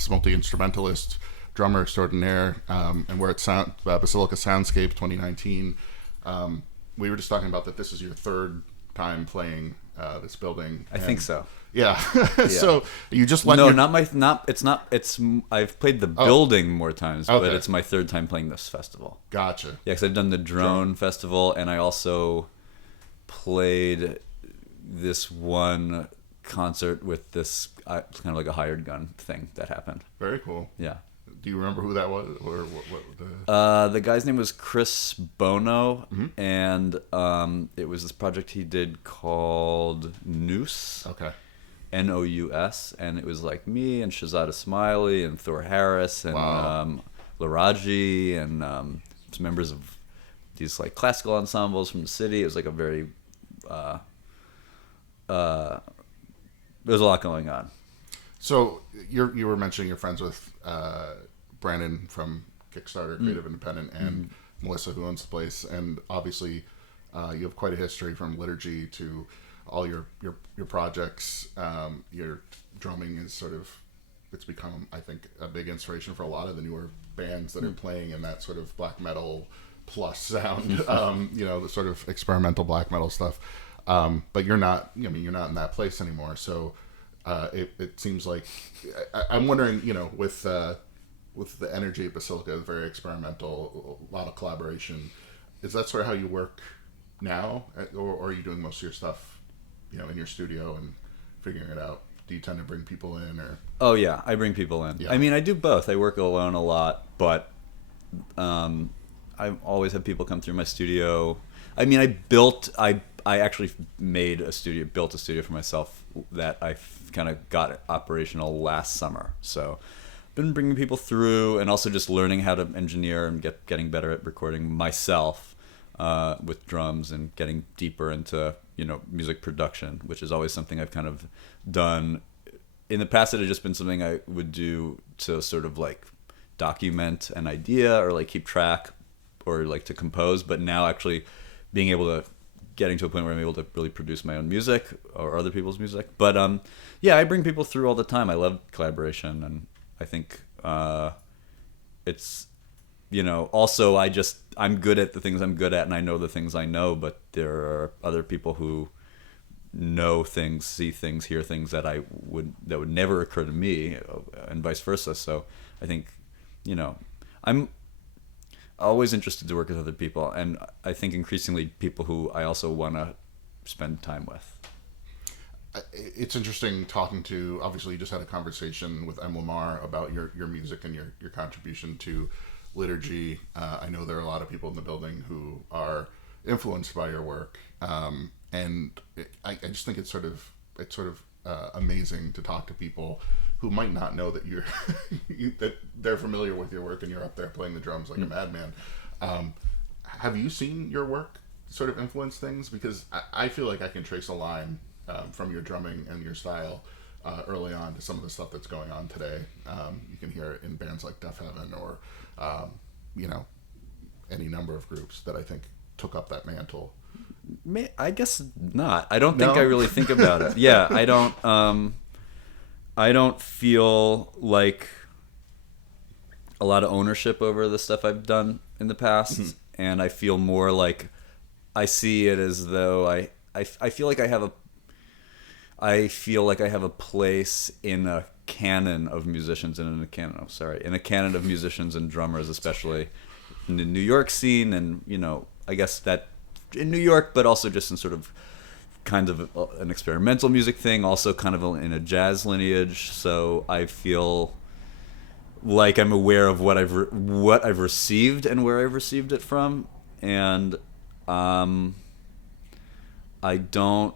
Max, multi-instrumentalist, drummer extraordinaire, and we're at Basilica Soundscape 2019. We were just talking about that this is your third time playing this building. I think so. Yeah. Yeah. So you just I've played the building more times, Okay. but it's my third time playing this festival. Gotcha. Yeah, because I've done the drone festival, and I also played this one concert with this kind of like a hired gun thing that happened. Very cool. Yeah. Do you remember who that was, or what the guy's name was Chris Bono, and it was this project he did called Noose. Okay. Nous, and it was like me and Shazada Smiley and Thor Harris and Laraji and some members of these like classical ensembles from the city. It was like a very there was a lot going on. So you were mentioning you're friends with Brandon from Kickstarter, Creative Independent, and Melissa, who owns the place, and obviously you have quite a history from liturgy to all your projects. Your drumming is it's become, I think, a big inspiration for a lot of the newer bands that are playing in that sort of black metal plus sound, the sort of experimental black metal stuff. But you're not in that place anymore. So it seems like I'm wondering, with the energy at Basilica, very experimental, a lot of collaboration. Is that sort of how you work now, or are you doing most of your stuff, in your studio and figuring it out? Do you tend to bring people in, or? Oh yeah, I bring people in. Yeah. I mean, I do both. I work alone a lot, but I always have people come through my studio. I mean, I actually built a studio for myself that I kind of got operational last summer. So been bringing people through, and also just learning how to engineer and getting better at recording myself with drums, and getting deeper into music production, which is always something I've kind of done in the past. It had just been something I would do to sort of like document an idea or like keep track or like to compose, but now actually being able to getting to a point where I'm able to really produce my own music or other people's music. But yeah, I bring people through all the time. I love collaboration, and I think it's also I'm good at the things I'm good at, and I know the things I know, but there are other people who know things, see things, hear things that would never occur to me, and vice versa. So I think I'm always interested to work with other people, and I think increasingly people who I also want to spend time with. It's interesting talking to, obviously you just had a conversation with Em Lamar about your music and your contribution to liturgy. I know there are a lot of people in the building who are influenced by your work, and I just think it's sort of amazing to talk to people who might not know that that they're familiar with your work, and you're up there playing the drums like a madman. Have you seen your work sort of influence things? Because I feel like I can trace a line from your drumming and your style early on to some of the stuff that's going on today. You can hear it in bands like Deaf Heaven or any number of groups that I think took up that mantle. I guess not. I don't think I really think about it. Yeah, I don't feel like a lot of ownership over the stuff I've done in the past, and I feel more like I see it as though I feel like I have a place in a canon of musicians, and in a canon of musicians and drummers, especially in the New York scene, and I guess that in New York, but also just in sort of kind of an experimental music thing, also kind of in a jazz lineage. So I feel like I'm aware of what I've received and where I've received it from, and I don't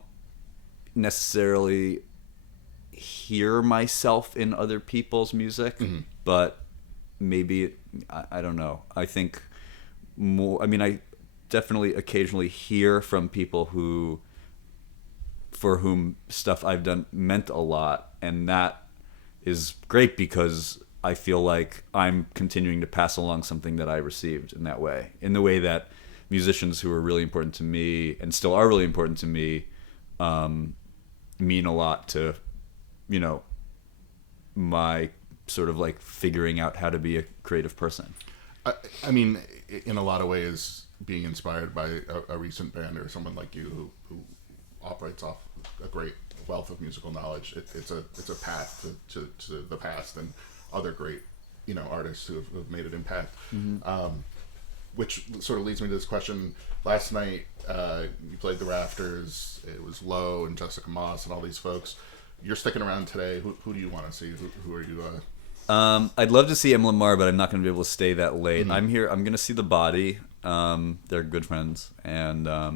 necessarily hear myself in other people's music, but maybe I don't know. I think more. I mean, I definitely occasionally hear from people for whom stuff I've done meant a lot, and that is great because I feel like I'm continuing to pass along something that I received in that way, in the way that musicians who are really important to me and still are really important to me mean a lot to my sort of like figuring out how to be a creative person. I mean, in a lot of ways, being inspired by a recent band or someone like you who operates off a great wealth of musical knowledge, it's a path to the past and other great, artists who have made an impact. Which sort of leads me to this question. Last night, you played the Rafters. It was Lowe and Jessica Moss and all these folks. You're sticking around today. Who do you want to see? Who are you? I'd love to see Em Lamar, but I'm not going to be able to stay that late. I'm here. I'm going to see The Body. They're good friends, and I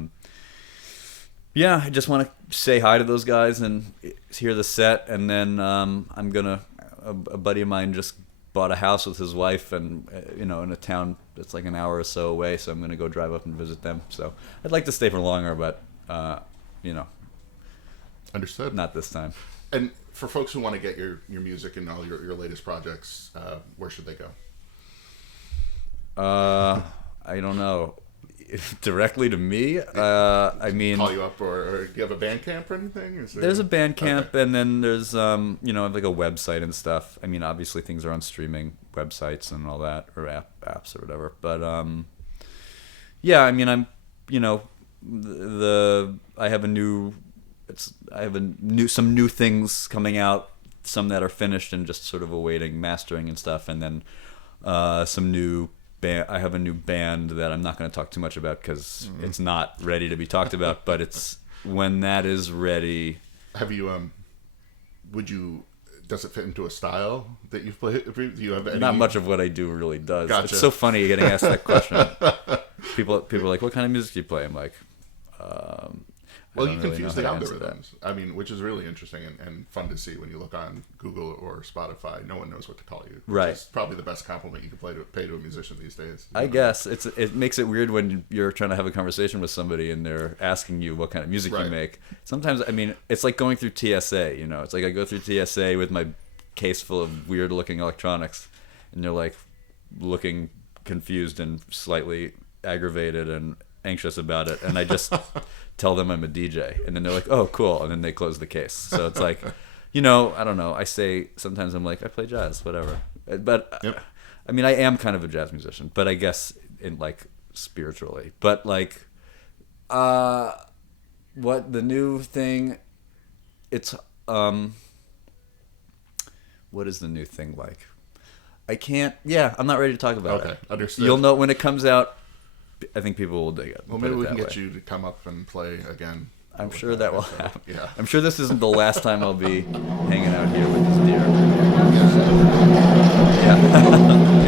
just want to say hi to those guys and hear the set. And then I'm gonna. A buddy of mine just bought a house with his wife, and in a town that's like an hour or so away. So I'm gonna go drive up and visit them. So I'd like to stay for longer, but Understood. Not this time. And for folks who want to get your music and all your latest projects, where should they go? I don't know. Directly to me? I mean... Call you up, or do you have a Bandcamp or anything? There's a Bandcamp, okay. And then there's, like a website and stuff. I mean, obviously things are on streaming websites and all that, or apps or whatever. But, I mean, I'm, I have some new things coming out, some that are finished and just sort of awaiting mastering and stuff, and then some new band. I have a new band that I'm not going to talk too much about because it's not ready to be talked about, but it's when that is ready. Have you does it fit into a style that you've played? Do you have any? Not much of what I do really does. Gotcha. It's so funny getting asked that question. People are like, "What kind of music do you play?" I'm like, well, you confuse the algorithms. I mean, which is really interesting and fun to see when you look on Google or Spotify. No one knows what to call you. Right. It's probably the best compliment you can pay to a musician these days. I guess it makes it weird when you're trying to have a conversation with somebody and they're asking you what kind of music you make. Sometimes, I mean, it's like going through TSA. It's like I go through TSA with my case full of weird-looking electronics, and they're like looking confused and slightly aggravated and anxious about it, and I just tell them I'm a DJ, and then they're like, "Oh, cool," and then they close the case. So it's like, I don't know. I say sometimes I'm like, I play jazz, whatever. But yep. I mean, I am kind of a jazz musician, but I guess in like spiritually. But like, what the new thing? It's what is the new thing like? I can't. Yeah, I'm not ready to talk about it. Okay, understood. You'll know when it comes out. I think people will dig it. Well, maybe we can get you to come up and play again. I'm sure that will happen. Yeah. I'm sure this isn't the last time I'll be hanging out here with this deer. Yeah.